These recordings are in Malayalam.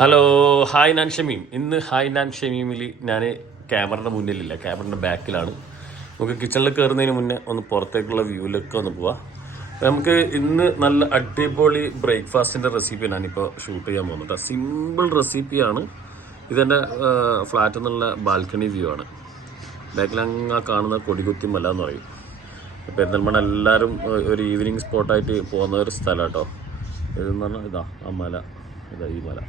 ഹലോ, ഹായ് ഞാൻ ഷമീം. ഇന്ന് ഹായ് ഞാൻ ഷമീമിൽ ഞാൻ ക്യാമറയുടെ മുന്നിലില്ല, ക്യാമറയുടെ ബാക്കിലാണ്. നമുക്ക് കിച്ചണിൽ കയറുന്നതിന് മുന്നേ ഒന്ന് പുറത്തേക്കുള്ള വ്യൂവിലൊക്കെ ഒന്ന് പോവാം. നമുക്ക് ഇന്ന് നല്ല അടിപൊളി ബ്രേക്ക്ഫാസ്റ്റിൻ്റെ റെസിപ്പി ഞാനിപ്പോൾ ഷൂട്ട് ചെയ്യാൻ പോകുന്നുണ്ട്. സിമ്പിൾ റെസിപ്പിയാണ്. ഇതെൻ്റെ ഫ്ലാറ്റിൽ നിന്നുള്ള ബാൽക്കണി വ്യൂ ആണ്. ബാക്കിലങ്ങ കാണുന്ന കൊടികുത്തി മല എന്ന് പറയും. പെരിന്തൽമണ്ണ എല്ലാവരും ഒരു ഈവനിങ് സ്പോട്ടായിട്ട് പോകുന്ന ഒരു സ്ഥലം കേട്ടോ. ഇതെന്ന് പറഞ്ഞാൽ ഇതാ ആ മല, ഇതാ ഈ മല.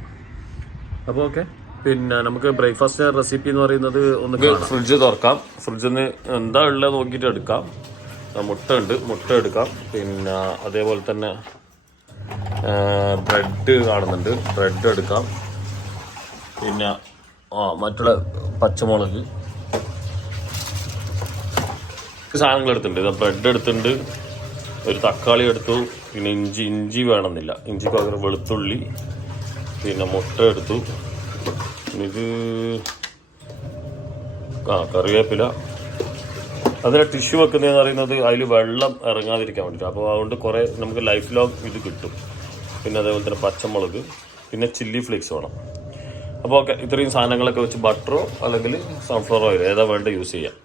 അപ്പോൾ ഓക്കെ, പിന്നെ നമുക്ക് ബ്രേക്ക്ഫാസ്റ്റ് റെസിപ്പി എന്ന് പറയുന്നത് ഒന്ന് ഫ്രിഡ്ജ് തുറക്കാം. ഫ്രിഡ്ജിൽ നിന്ന് എന്താ ഉള്ളത് നോക്കിയിട്ട് എടുക്കാം. മുട്ട ഉണ്ട്, മുട്ട എടുക്കാം. പിന്നെ അതേപോലെ തന്നെ ബ്രെഡ് കാണുന്നുണ്ട്, ബ്രെഡ് എടുക്കാം. പിന്നെ മറ്റുള്ള പച്ചമുളക് സാധനങ്ങൾ എടുത്തിട്ടുണ്ട്. ഇതാ ബ്രെഡ് എടുത്തിട്ടുണ്ട്, ഒരു തക്കാളി എടുത്തു, പിന്നെ ഇഞ്ചി വേണമെന്നില്ല, ഇഞ്ചിക്ക് പകരം വെളുത്തുള്ളി, പിന്നെ മുട്ട എടുത്തു. ഇത് കറിവേപ്പില. അതിന് ടിഷ്യൂ വെക്കുന്നതെന്ന് പറയുന്നത് അതിൽ വെള്ളം ഇറങ്ങാതിരിക്കാൻ വേണ്ടിയിട്ട്. അപ്പോൾ അതുകൊണ്ട് കുറേ നമുക്ക് ലൈഫ് ലോങ് ഇത് കിട്ടും. പിന്നെ അതേപോലെ തന്നെ പച്ചമുളക്, പിന്നെ ചില്ലി ഫ്ലേക്സ് വേണം. അപ്പോൾ ഓക്കെ, ഇത്രയും സാധനങ്ങളൊക്കെ വെച്ച് ബട്ടറോ അല്ലെങ്കിൽ സൺഫ്ലവർ ഓയിൽ ഏതാ വേണ്ട യൂസ് ചെയ്യാം.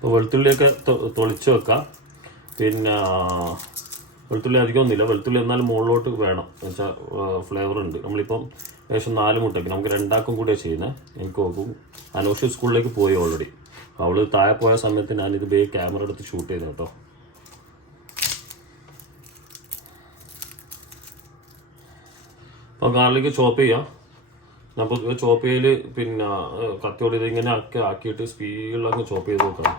അപ്പോൾ വെളുത്തുള്ളിയൊക്കെ തൊളിച്ച് വെക്കാം. പിന്നെ വെളുത്തുള്ളി അധികം ഒന്നുമില്ല, വെളുത്തുള്ളി എന്നാലും മുകളിലോട്ട് വേണം എന്ന് വെച്ചാൽ ഫ്ലേവർ ഉണ്ട്. നമ്മളിപ്പം ഏകദേശം 4 മുട്ടയ്ക്ക് നമുക്ക് 2 കൂടിയാണ് ചെയ്യുന്നത്. എനിക്ക് നോക്കും, അനോഷ് സ്കൂളിലേക്ക് പോയി ഓൾറെഡി. അവൾ താഴെ പോയ സമയത്ത് ഞാനിത് ക്യാമറ എടുത്ത് ഷൂട്ട് ചെയ്തു കേട്ടോ. അപ്പോൾ ഗാർലിക്ക് ചോപ്പ് ചെയ്യാം. നമ്മൾ ചോപ്പ് ചെയ്യൽ പിന്നെ കത്തിയോട് ഇതിങ്ങനെ ആക്കിയിട്ട് സ്പീഡിലങ്ങ് ചോപ്പ് ചെയ്ത് നോക്കണം.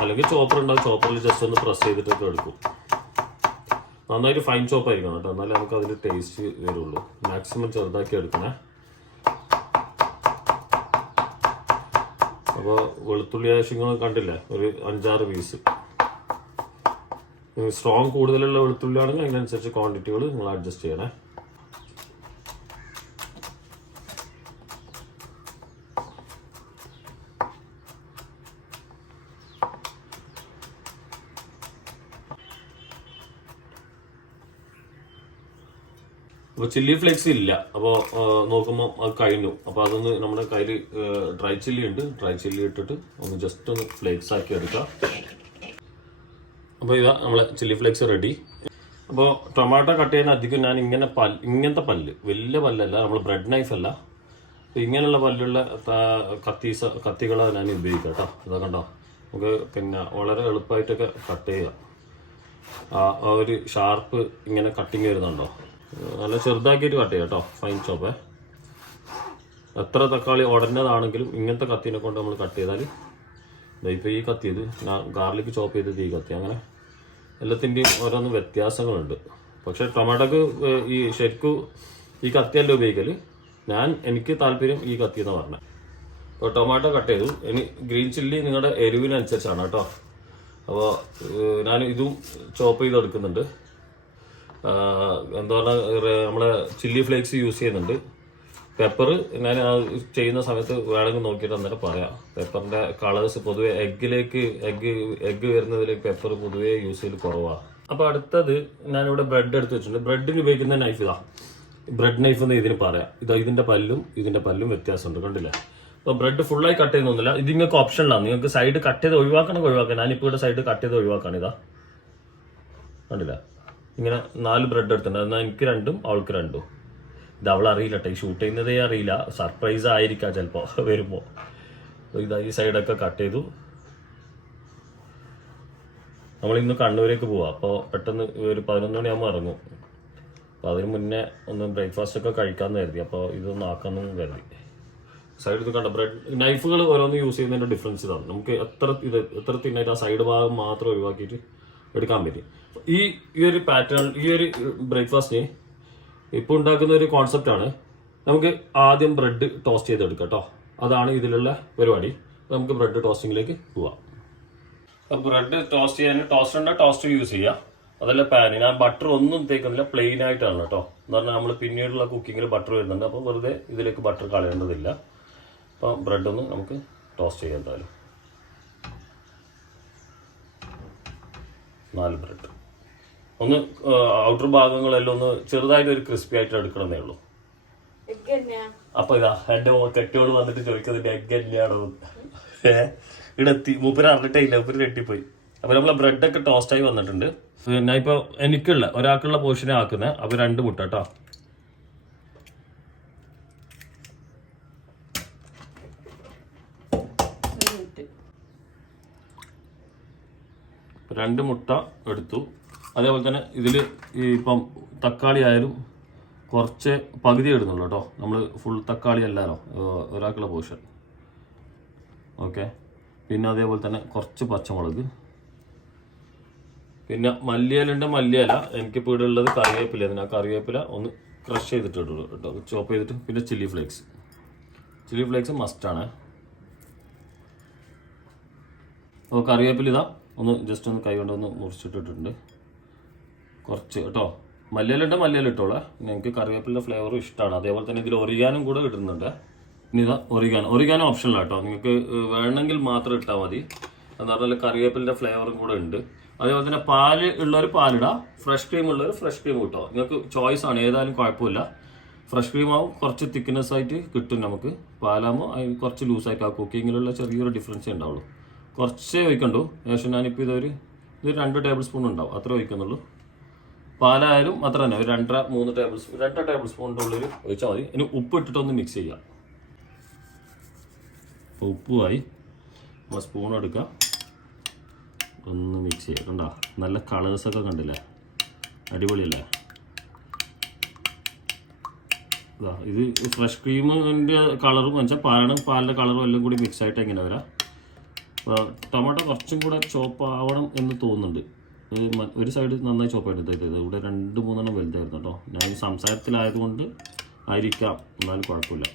അല്ലെങ്കിൽ ചോപ്പർ ഉണ്ടാവും, ചോപ്പറിൽ ജസ്റ്റ് ഒന്ന് പ്രസ് ചെയ്തിട്ടൊക്കെ എടുക്കും. നന്നായിട്ട് ഫൈൻ ചോപ്പായിരിക്കണം കേട്ടോ, എന്നാലേ നമുക്ക് അതിൻ്റെ ടേസ്റ്റ് വരുള്ളൂ. മാക്സിമം ചെറുതാക്കി എടുക്കണേ. അപ്പോൾ വെളുത്തുള്ളി ആവശ്യങ്ങൾ കണ്ടില്ലേ, ഒരു 5-6 പീസ്. സ്ട്രോങ് കൂടുതലുള്ള വെളുത്തുള്ളിയാണെങ്കിൽ അതിനനുസരിച്ച് ക്വാണ്ടിറ്റികൾ നിങ്ങൾ അഡ്ജസ്റ്റ് ചെയ്യണേ. അപ്പോൾ ചില്ലി ഫ്ലേക്സ് ഇല്ല, അപ്പോൾ നോക്കുമ്പോൾ അത് കഴിഞ്ഞു. അപ്പോൾ അതൊന്ന് നമ്മുടെ കയ്യിൽ ഡ്രൈ ചില്ലി ഉണ്ട്, ഡ്രൈ ചില്ലി ഇട്ടിട്ട് ഒന്ന് ജസ്റ്റ് ഒന്ന് ഫ്ലേക്സ് ആക്കി എടുക്കാം. അപ്പോൾ ഇതാ നമ്മളെ ചില്ലി ഫ്ലേക്സ് റെഡി. അപ്പോൾ ടൊമാറ്റോ കട്ട് ചെയ്യാൻ അധികം ഞാൻ ഇങ്ങനത്തെ പല്ല്, വലിയ പല്ലല്ല, നമ്മൾ ബ്രെഡ് നൈഫ് അല്ല, അപ്പോൾ ഇങ്ങനെയുള്ള പല്ലുള്ള കത്തികളാണ് ഞാൻ ഉപയോഗിക്കുക കേട്ടോ. ഇതാ കണ്ടോ, നമുക്ക് പിന്നെ വളരെ എളുപ്പമായിട്ടൊക്കെ കട്ട് ചെയ്യാം. ആ ഒരു ഷാർപ്പ് ഇങ്ങനെ കട്ടിങ് വരുന്നുണ്ടോ, നല്ല ചെറുതാക്കിയിട്ട് കട്ട് ചെയ്യാം കേട്ടോ, ഫൈൻ ചോപ്പേ. എത്ര തക്കാളി ഉടഞ്ഞതാണെങ്കിലും ഇങ്ങനത്തെ കത്തിനെ കൊണ്ട് നമ്മൾ കട്ട് ചെയ്താൽ, ഇപ്പോൾ ഈ കത്തി ഇത് ഞാൻ ഗാർലിക്ക് ചോപ്പ് ചെയ്തത് ഈ കത്തി, അങ്ങനെ എല്ലാത്തിൻ്റെയും ഓരോന്ന് വ്യത്യാസങ്ങളുണ്ട്. പക്ഷേ ടൊമാറ്റോക്ക് ശരിക്കും ഈ കത്തിയല്ല ഉപയോഗിക്കൽ. എനിക്ക് താല്പര്യം ഈ കത്തി എന്ന് പറഞ്ഞത്. അപ്പോൾ ടൊമാറ്റോ കട്ട് ചെയ്തു. ഇനി ഗ്രീൻ ചില്ലി നിങ്ങളുടെ എരിവിനനുസരിച്ചാണ് കേട്ടോ. അപ്പോൾ ഞാൻ ഇതും ചോപ്പ് ചെയ്തെടുക്കുന്നുണ്ട്. എന്താ പറഞ്ഞാൽ നമ്മളെ ചില്ലി ഫ്ലേക്സ് യൂസ് ചെയ്യുന്നുണ്ട്. പെപ്പർ ഞാൻ ചെയ്യുന്ന സമയത്ത് വേണമെങ്കിൽ നോക്കിയിട്ട് അന്നേരം പറയാം. പെപ്പറിൻ്റെ കളേഴ്സ് പൊതുവെ എഗ്ഗ് വരുന്നതിലേക്ക് പെപ്പർ പൊതുവേ യൂസ് ചെയ്ത് കുറവാണ്. അപ്പോൾ അടുത്തത് ഞാനിവിടെ ബ്രെഡ് എടുത്ത് വെച്ചിട്ടുണ്ട്. ബ്രെഡിന് ഉപയോഗിക്കുന്ന നൈഫ് ഇതാ, ബ്രെഡ് നൈഫ് എന്ന് ഇതിന് പറയാം. ഇതിൻ്റെ പല്ലും വ്യത്യാസമുണ്ട്, കണ്ടില്ലേ. അപ്പോൾ ബ്രെഡ് ഫുള്ളായി കട്ട് ചെയ്യുന്നൊന്നുമില്ല, ഇത് നിങ്ങൾക്ക് ഓപ്ഷനിലാണ്. നിങ്ങൾക്ക് സൈഡ് കട്ട് ചെയ്ത് ഒഴിവാക്കാം. ഞാനിപ്പോൾ ഇവിടെ സൈഡ് കട്ട് ചെയ്ത് ഒഴിവാക്കാണ്. ഇതാ കണ്ടില്ല, ഇങ്ങനെ 4 ബ്രെഡ് എടുത്തിട്ടുണ്ട്. എന്നാൽ എനിക്ക് 2, അവൾക്ക് 2. ഇത് അവളറിയില്ല കേട്ടോ, ഈ ഷൂട്ട് ചെയ്യുന്നതേ അറിയില്ല. സർപ്രൈസ് ആയിരിക്കാം ചിലപ്പോൾ വരുമ്പോൾ. ഇതാ ഈ സൈഡൊക്കെ കട്ട് ചെയ്തു. നമ്മളിന്ന് കണ്ണൂരേക്ക് പോവാം. അപ്പോൾ പെട്ടെന്ന് ഒരു 11 മണിയാകുമ്പോൾ ഇറങ്ങും. അപ്പോൾ അതിന് മുന്നേ ഒന്ന് ബ്രേക്ക്ഫാസ്റ്റൊക്കെ കഴിക്കാമെന്ന് കരുതി. അപ്പോൾ ഇതൊന്നും ആക്കാമെന്ന് കരുതി. സൈഡ് ഇത് കണ്ട ബ്രെഡ് നൈഫുകൾ ഓരോന്ന് യൂസ് ചെയ്യുന്നതിൻ്റെ ഡിഫറൻസ് ഇതാണ്. നമുക്ക് എത്ര തിന്നായിട്ട് ആ സൈഡ് ഭാഗം മാത്രം ഒഴിവാക്കിയിട്ട് എടുക്കാൻ പറ്റും. ഈ ഒരു പാറ്റേൺ, ഈ ഒരു ബ്രേക്ക്ഫാസ്റ്റിന് ഇപ്പോൾ ഉണ്ടാക്കുന്ന ഒരു കോൺസെപ്റ്റാണ്. നമുക്ക് ആദ്യം ബ്രെഡ് ടോസ്റ്റ് ചെയ്തെടുക്കാം കേട്ടോ. അതാണ് ഇതിലുള്ള പരിപാടി. നമുക്ക് ബ്രെഡ് ടോസ്റ്റിങ്ങിലേക്ക് പോവാം. ബ്രെഡ് ടോസ്റ്റ് ചെയ്യാൻ ടോസ്റ്റർ യൂസ് ചെയ്യാം. അതല്ല പാൻ. ഞാൻ ബട്ടർ ഒന്നും തേക്കുന്നില്ല, പ്ലെയിൻ ആയിട്ടാണ് കേട്ടോ. എന്ന് പറഞ്ഞാൽ നമ്മൾ പിന്നീടുള്ള കുക്കിങ്ങിൽ ബട്ടർ വരുന്നുണ്ട്. അപ്പോൾ വെറുതെ ഇതിലേക്ക് ബട്ടർ കളയേണ്ടതില്ല. അപ്പോൾ ബ്രെഡ് ഒന്ന് നമുക്ക് ടോസ്റ്റ് ചെയ്യാം. എന്തായാലും 4 ബ്രെഡ് ഒന്ന് ഔട്ടർ ഭാഗങ്ങളെല്ലാം ഒന്ന് ചെറുതായിട്ട് ഒരു ക്രിസ്പി ആയിട്ട് എടുക്കണമെന്നേ ഉള്ളൂ. അപ്പൊ ഇതാ എന്റെ കെട്ടിയോട് വന്നിട്ട് ചോദിക്കുന്നത് എഗ് തന്നെയാണോ. ഇവിടെ എത്തി മൂപ്പര് അറിഞ്ഞിട്ടേ ഇല്ല, മൂപ്പര് കെട്ടിപ്പോയി. അപ്പൊ നമ്മളെ ബ്രെഡൊക്കെ ടോസ്റ്റായി വന്നിട്ടുണ്ട്. പിന്നെ ഇപ്പൊ എനിക്കുള്ള ഒരാൾക്കുള്ള പോർഷനെ ആക്കുന്നത്. അപ്പൊ 2 മുട്ട കേട്ടോ. രണ്ട് മുട്ട എടുത്തു. അതേപോലെ തന്നെ ഇതിൽ ഇപ്പം തക്കാളി ആയാലും കുറച്ച് പകുതി ഇടുന്നുള്ളൂ കേട്ടോ. നമ്മൾ ഫുൾ തക്കാളി അല്ലല്ലോ ഒരാൾക്കുള്ള പോർഷൻ. ഓക്കെ. പിന്നെ അതേപോലെ തന്നെ കുറച്ച് പച്ചമുളക്, പിന്നെ മല്ലിയിലുണ്ട്. മല്ലിയില എനിക്കിപ്പോൾ ഇവിടെ ഉള്ളത് കറിവേപ്പില. അതിന് ആ കറിവേപ്പില ഒന്ന് ക്രഷ് ചെയ്തിട്ട് ഇടുള്ളൂ കേട്ടോ, ചോപ്പ് ചെയ്തിട്ട്. പിന്നെ ചില്ലി ഫ്ലേക്സ്. ചില്ലി ഫ്ലേക്സ് മസ്റ്റാണ്. അപ്പോൾ കറിവേപ്പില ഇതാ ഒന്ന് ജസ്റ്റ് ഒന്ന് കൈ കൊണ്ടൊന്ന് മുറിച്ചിട്ടിട്ടുണ്ട് കുറച്ച് കേട്ടോ. മല്ലിയിലുണ്ട്, മല്ലിയില ഇട്ടോളെ. എനിക്ക് കറിവേപ്പിലിൻ്റെ ഫ്ലേവറും ഇഷ്ടമാണ്. അതേപോലെ തന്നെ ഇതിൽ ഒറിഗാനും കൂടെ ഇടുന്നുണ്ട്. ഇനി ഇതാ ഒറിഗാനോ ഓപ്ഷനിലാണ് കേട്ടോ. നിങ്ങൾക്ക് വേണമെങ്കിൽ മാത്രം ഇട്ടാൽ മതി. എന്ന് പറഞ്ഞാൽ കറിവേപ്പിലിൻ്റെ ഫ്ലേവറും കൂടെ ഉണ്ട്. അതേപോലെ തന്നെ പാല് ഉള്ളവർ പാലിടാം, ഫ്രഷ് ക്രീം ഉള്ളവർ ഫ്രഷ് ക്രീം കിട്ടോ. നിങ്ങൾക്ക് ചോയ്സ് ആണ്, ഏതായാലും കുഴപ്പമില്ല. ഫ്രഷ് ക്രീം ആവും കുറച്ച് തിക്നെസ് ആയിട്ട് കിട്ടും നമുക്ക്. പാലാകുമ്പോൾ അതിന് കുറച്ച് ലൂസായിട്ട് ആ കുക്കിങ്ങിലുള്ള ചെറിയൊരു ഡിഫറൻസേ ഉണ്ടാവുള്ളൂ. കുറച്ചേ ഒഴിക്കണ്ടു. ശേഷം ഞാനിപ്പോൾ ഇത് 2 ടേബിൾ സ്പൂൺ ഉണ്ടാവും, അത്ര ഒഴിക്കുന്നുള്ളൂ. പാലായാലും അത്ര തന്നെ, ഒരു 2-3 ടേബിൾ സ്പൂണിൻ്റെ ഉള്ളിൽ ഒഴിച്ചാൽ മതി. ഇനി ഉപ്പ് ഇട്ടിട്ടൊന്ന് മിക്സ് ചെയ്യാം. അപ്പോൾ ഉപ്പുമായി സ്പൂൺ എടുക്കുക, ഒന്ന് മിക്സ് ചെയ്യുക. കണ്ടോ നല്ല കളേഴ്സൊക്കെ കണ്ടില്ലേ, അടിപൊളിയല്ലേ. ഇത് ഫ്രഷ് ക്രീമിൻ്റെ കളറും വെച്ചാൽ പാലിൻ്റെ കളറും എല്ലാം കൂടി മിക്സ് ആയിട്ട് എങ്ങനെ വരാം. ടൊമാറ്റോ കുറച്ചും കൂടെ ചോപ്പ് ആവണം എന്ന് തോന്നുന്നുണ്ട്. ഒരു സൈഡ് നന്നായി ചോപ്പ് എടുത്തത്. ഇവിടെ 2-3 വലുതായിരുന്നു കേട്ടോ. ഞാൻ ഈ സംസാരത്തിലായതുകൊണ്ട് ആയിരിക്കാം, എന്നാലും കുഴപ്പമില്ല.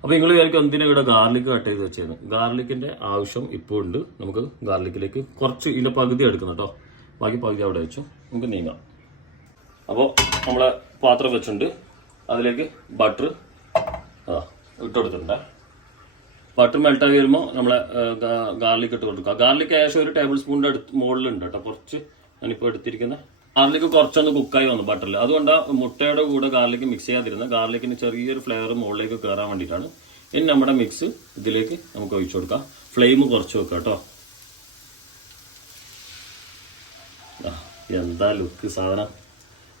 അപ്പോൾ നിങ്ങൾ വിചാരിക്കും എന്തിനാണ് ഇവിടെ ഗാർലിക് കട്ട് ചെയ്ത് വെച്ചത്. ഗാർലിക്കിൻ്റെ ആവശ്യം ഇപ്പോൾ ഉണ്ട്. നമുക്ക് ഗാർലിക്കിലേക്ക് കുറച്ച് ഇതിൻ്റെ പകുതി എടുക്കണം കേട്ടോ. ബാക്കി പകുതി അവിടെ വെച്ചു നമുക്ക് നീങ്ങാം. അപ്പോൾ നമ്മളെ പാത്രം വെച്ചിട്ടുണ്ട്, അതിലേക്ക് ബട്ടർ ഇട്ടുകൊടുത്തിട്ടുണ്ട്. ബട്ടർ മെൽട്ടായി വരുമ്പോൾ നമ്മളെ ഗാർലിക് ഇട്ട് കൊടുക്കുക. ഗാർലിക് ഏകദേശം 1 ടേബിൾ സ്പൂണിൻ്റെ മുകളിലുണ്ട് കേട്ടോ. കുറച്ച് ഞാനിപ്പോൾ എടുത്തിരിക്കുന്ന ഗാർലിക് കുറച്ചൊന്ന് കുക്കായി വന്നു ബട്ടറിൽ. അതുകൊണ്ടാണ് മുട്ടയുടെ കൂടെ ഗാർലിക് മിക്സ് ചെയ്യാതിരുന്നത്. ഗാർലിക്കിന് ചെറിയൊരു ഫ്ലേവർ മുകളിലേക്ക് കയറാൻ വേണ്ടിയിട്ടാണ്. ഇനി നമ്മുടെ മിക്സ് ഇതിലേക്ക് നമുക്ക് ഒഴിച്ചു കൊടുക്കാം. ഫ്ലെയിം കുറച്ച് വെക്കാം കേട്ടോ. എന്താ ലുക്ക് സാധനം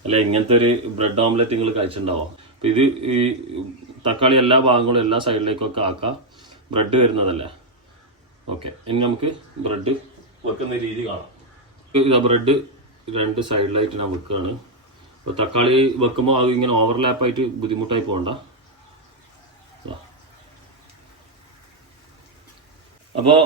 അല്ല. ഇങ്ങനത്തെ ഒരു ബ്രെഡ് ഓംലെറ്റ് നിങ്ങൾ കഴിച്ചിട്ടുണ്ടാവും. അപ്പം ഇത് ഈ തക്കാളി എല്ലാ ഭാഗങ്ങളും എല്ലാ സൈഡിലേക്കൊക്കെ ആക്കാം. ബ്രെഡ് വരുന്നതല്ലേ. ഓക്കെ, ഇനി നമുക്ക് ബ്രെഡ് വെക്കുന്ന രീതി കാണാം. ഇതാ ബ്രെഡ് 2 സൈഡിലായിട്ട് ഞാൻ വെക്കുകയാണ്. അപ്പോൾ തക്കാളി വെക്കുമ്പോൾ അത് ഇങ്ങനെ ഓവർലാപ്പായിട്ട് ബുദ്ധിമുട്ടായി പോകണ്ട. അപ്പോൾ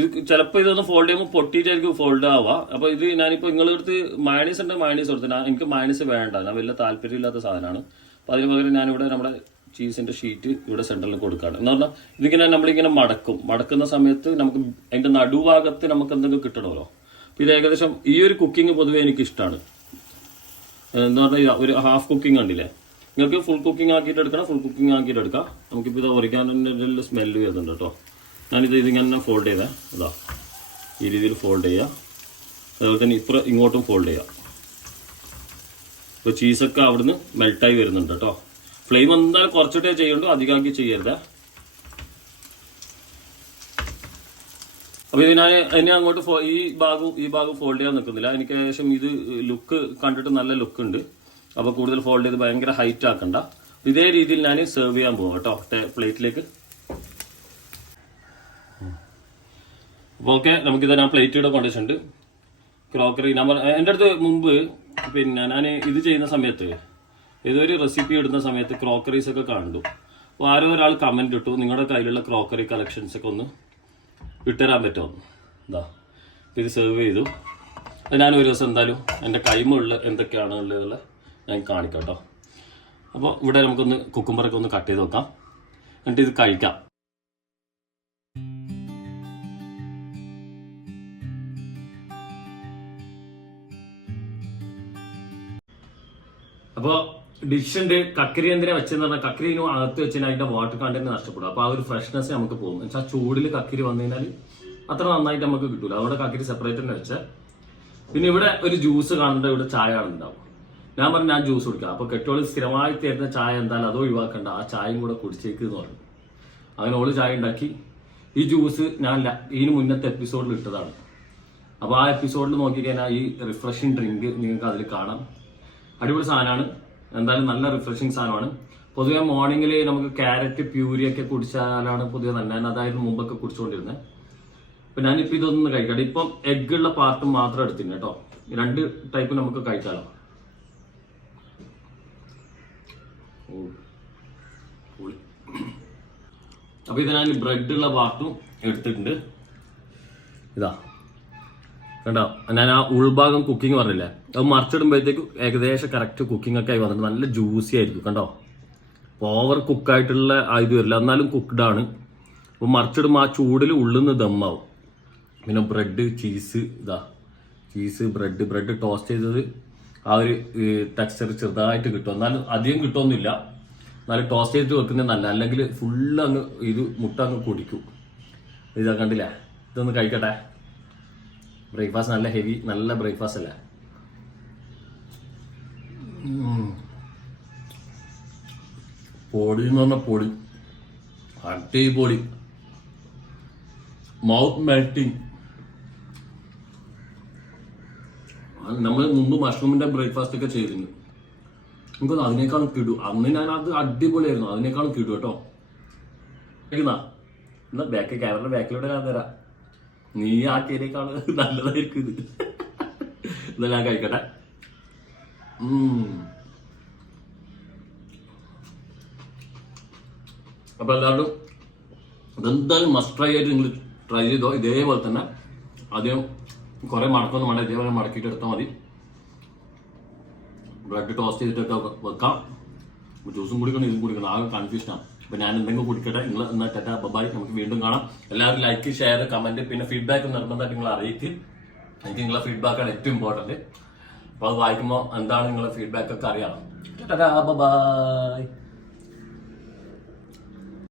ഇത് ചിലപ്പോൾ ഇതൊന്ന് ഫോൾഡ് ചെയ്യുമ്പോൾ പൊട്ടിയിട്ടായിരിക്കും ഫോൾഡ് ആവുക. അപ്പോൾ ഇത് ഞാനിപ്പോൾ നിങ്ങളുടെ അടുത്ത് മയണീസ് ഉണ്ട്, മയണീസ് കൊടുത്തു. എനിക്ക് മയണീസ് വേണ്ട, ഞാൻ വലിയ താല്പര്യമില്ലാത്ത സാധനമാണ്. അപ്പോൾ അതിന് പകരം ഞാനിവിടെ നമ്മുടെ ചീസിൻ്റെ ഷീറ്റ് ഇവിടെ സെൻറ്ററിൽ കൊടുക്കുകയാണ്. എന്ന് പറഞ്ഞാൽ ഇതിങ്ങനെ നമ്മളിങ്ങനെ മടക്കുന്ന സമയത്ത് നമുക്ക് അതിൻ്റെ നടുഭാഗത്ത് നമുക്ക് എന്തെങ്കിലും കിട്ടണമല്ലോ. അപ്പോൾ ഇത് ഏകദേശം ഈ ഒരു കുക്കിംഗ് പൊതുവേ എനിക്കിഷ്ടമാണ്. എന്ന് പറഞ്ഞാൽ ഒരു ഹാഫ് കുക്കിംഗ് കണ്ടില്ലേ. നിങ്ങൾക്ക് ഫുൾ കുക്കിംഗ് ആക്കിയിട്ട് എടുക്കണം, ഫുൾ കുക്കിംഗ് ആക്കിയിട്ട് എടുക്കാം. നമുക്കിപ്പോൾ ഇത് ഒറിഗാനോൻ്റെ സ്മെല്ല് വരുന്നുണ്ട് കേട്ടോ. ഇതിങ്ങനെ ഫോൾഡ് ചെയ്താൽ ഇതാ ഈ രീതിയിൽ ഫോൾഡ് ചെയ്യുക. അതുപോലെ തന്നെ ഇങ്ങോട്ടും ഫോൾഡ് ചെയ്യുക. ഇപ്പോൾ ചീസൊക്കെ അവിടുന്ന് മെൽട്ടായി വരുന്നുണ്ട് കേട്ടോ. ഫ്ലെയിം എന്തായാലും കുറച്ചിട്ടേ ചെയ്യുള്ളൂ, അധികമാക്കി ചെയ്യരുത്. അപ്പോൾ ഇത് ഞാൻ അങ്ങോട്ട് ഈ ഭാഗം ഫോൾഡ് ചെയ്യാൻ നിൽക്കുന്നില്ല. എനിക്ക് ഏകദേശം ഇത് ലുക്ക് കണ്ടിട്ട് നല്ല ലുക്ക് ഉണ്ട്. അപ്പോൾ കൂടുതൽ ഫോൾഡ് ചെയ്ത് ഭയങ്കര ഹൈറ്റ് ആക്കണ്ട. ഇതേ രീതിയിൽ ഞാൻ സെർവ് ചെയ്യാൻ പോകും കേട്ടോ പ്ലേറ്റിലേക്ക്. അപ്പോൾ ഓക്കെ, നമുക്കിത് ഞാൻ പ്ലേറ്റിയുടെ കൊണ്ടുവച്ചിട്ടുണ്ട്. ക്രോക്കറി നമ്പർ എൻ്റെ അടുത്ത് മുമ്പ് പിന്നെ ഞാൻ ഇത് ചെയ്യുന്ന സമയത്ത് ഏതൊരു റെസിപ്പി ഇടുന്ന സമയത്ത് ക്രോക്കറീസ് ഒക്കെ കണ്ടു. അപ്പോൾ ആരോ ഒരാൾ കമൻറ്റ് ഇട്ടു, നിങ്ങളുടെ കയ്യിലുള്ള ക്രോക്കറി കളക്ഷൻസ് ഒക്കെ ഒന്ന് ഇട്ടുതരാൻ പറ്റുമോ. ഇതാ ഇത് സെർവ് ചെയ്തു. അത് ഞാൻ ഒരു ദിവസം എന്തായാലും എൻ്റെ കൈമുള്ള എന്തൊക്കെയാണ് ഉള്ളതെന്നുള്ള ഞാൻ കാണിക്കാം കേട്ടോ. അപ്പോൾ ഇവിടെ നമുക്കൊന്ന് കുക്കുംബറൊക്കെ ഒന്ന് കട്ട് ചെയ്ത് വെക്കാം, എന്നിട്ട് ഇത് കഴിക്കാം. അപ്പോൾ ഡിഷുണ്ട്. കക്കരി എന്തിനാ വെച്ചെന്ന് പറഞ്ഞാൽ കക്കരിനും അകത്ത് വെച്ചാൽ അതിന്റെ വാട്ടർ കണ്ടന്റ് നഷ്ടപ്പെടും. അപ്പോൾ ആ ഒരു ഫ്രഷ്നെസ് നമുക്ക് പോകും. എന്നുവെച്ചാൽ ആ ചൂടിൽ കക്കരി വന്നു കഴിഞ്ഞാൽ അത്ര നന്നായിട്ട് നമുക്ക് കിട്ടൂല. അവിടെ കക്കരി സെപ്പറേറ്റ് തന്നെ വെച്ചാൽ. പിന്നെ ഇവിടെ ഒരു ജ്യൂസ് കാണുന്നുണ്ട്, ഇവിടെ ചായ കാണുന്നുണ്ടാവും. ഞാൻ പറഞ്ഞു ഞാൻ ജ്യൂസ് കുടിക്കാം. അപ്പോൾ കെട്ടോള് സ്ഥിരമായി തരുന്ന ചായ എന്തായാലും അതോ ഒഴിവാക്കണ്ട, ആ ചായയും കൂടെ കുടിച്ചേക്ക് എന്ന് പറഞ്ഞു. അങ്ങനെ ഓള് ചായ ഉണ്ടാക്കി. ഈ ജ്യൂസ് ഞാൻ ഇതിന് മുന്നത്തെ എപ്പിസോഡിൽ ഇട്ടതാണ്. അപ്പോൾ ആ എപ്പിസോഡിൽ നോക്കിക്കഴിഞ്ഞാൽ ഈ റിഫ്രഷിങ് ഡ്രിങ്ക് നിങ്ങൾക്ക് അതിൽ കാണാം. അടിപൊളി സാധനമാണ്. എന്തായാലും നല്ല റിഫ്രഷിങ് സാധനമാണ്. പൊതുവെ മോർണിംഗിൽ നമുക്ക് ക്യാരറ്റ് പ്യൂരിയൊക്കെ കുടിച്ചാലാണ് പൊതുവെ നല്ല. അതായത് മുമ്പൊക്കെ കുടിച്ചുകൊണ്ടിരുന്നത്. അപ്പൊ ഞാനിപ്പോൾ ഇതൊന്നും കഴിക്കട്ടെ. ഇപ്പം എഗ്ഗുള്ള പാർട്ട് മാത്രം എടുത്തിരുന്നു കേട്ടോ. 2 ടൈപ്പ് നമുക്ക് കഴിക്കാലോ. അപ്പൊ ഇത് ഞാൻ ബ്രെഡുള്ള പാർട്ടും എടുത്തിട്ടുണ്ട്. ഇതാ കണ്ടോ, ഞാൻ ആ ഉൾഭാഗം കുക്കിംഗ് പറഞ്ഞില്ലേ, അത് മറിച്ചിടുമ്പോഴത്തേക്കും ഏകദേശം കറക്റ്റ് കുക്കിംഗ് ഒക്കെ ആയി വന്നിട്ട് നല്ല ജ്യൂസി ആയിരിക്കും. കണ്ടോ, ഓവർ കുക്കായിട്ടുള്ള ഇത് വരില്ല, എന്നാലും കുക്ക്ഡ് ആണ്. അപ്പോൾ മറിച്ചിടുമ്പോൾ ആ ചൂടിൽ ഉള്ളിൽ നിന്ന് ദമ്മാവും. പിന്നെ ബ്രെഡ്, ചീസ്, ഇതാ ചീസ്, ബ്രെഡ് ടോസ്റ്റ് ചെയ്തത് ആ ഒരു ടെക്സ്ചർ ചെറുതായിട്ട് കിട്ടും. എന്നാലും അധികം കിട്ടുമൊന്നുമില്ല. എന്നാലും ടോസ്റ്റ് ചെയ്തിട്ട് വെക്കുന്നത് നല്ല, അല്ലെങ്കിൽ ഫുള്ള് അങ്ങ് ഇത് മുട്ട അങ്ങ് കുടിക്കും. ഇതാ കണ്ടില്ലേ, ഇതൊന്ന് കഴിക്കട്ടെ. ബ്രേക്ക്ഫാസ്റ്റ് നല്ല ഹെവി, നല്ല ബ്രേക്ക്ഫാസ്റ്റ് അല്ലേ. പൊടി എന്ന് പറഞ്ഞ പൊടി, അടിപൊളി, മൗത്ത് മെൽറ്റിംഗ്. നമ്മൾ മുമ്പ് മഷ്റൂമിന്റെ ബ്രേക്ക്ഫാസ്റ്റ് ഒക്കെ ചെയ്തിരുന്നു. നമുക്കത് അതിനേക്കാളും കിടും. അന്ന് ഞാൻ അത് അടിപൊളിയായിരുന്നു, അതിനേക്കാളും കിടും കേട്ടോ. എന്നാ ബാക്ക് ക്യാമറ ബാക്കിലൂടെ ഞാൻ തരാം. നീ ആക്കിയതിനേക്കാൾ നല്ലതായിരിക്കും ഇത്. ഇതെല്ലാം കഴിക്കട്ടെ. അപ്പൊ എല്ലാവരും ഇതെന്തായാലും മസ്റ്റ് ട്രൈ ആയിട്ട് നിങ്ങൾ ട്രൈ ചെയ്തോ. ഇതേപോലെ തന്നെ ആദ്യം കുറെ മടക്കൊന്നും വേണ്ട, ഇതേപോലെ മടക്കിയിട്ട് എടുത്താൽ മതി. ബ്രെഡ് ടോസ്റ്റ് ചെയ്തിട്ടൊക്കെ വെക്കാം. ജ്യൂസും കുടിക്കണം, ഇതും കുടിക്കണം, ആകെ കൺഫ്യൂഷനാണ്. അപ്പൊ ഞാൻ എന്തെങ്കിലും കുടിക്കട്ടെ. നിങ്ങൾ എന്നാൽ ടാറ്റാ ബൈ, നമുക്ക് വീണ്ടും കാണാം. എല്ലാവരും ലൈക്ക്, ഷെയർ, കമന്റ്, പിന്നെ ഫീഡ്ബാക്ക് നിർബന്ധമായിട്ട് നിങ്ങൾ അറിയിക്കും. എനിക്ക് നിങ്ങളെ ഫീഡ്ബാക്കാണ് ഏറ്റവും ഇമ്പോർട്ടന്റ്. അപ്പൊ അത് വായിക്കുമ്പോൾ എന്താണ് നിങ്ങളെ ഫീഡ്ബാക്ക് ഒക്കെ അറിയാം. Tata bye.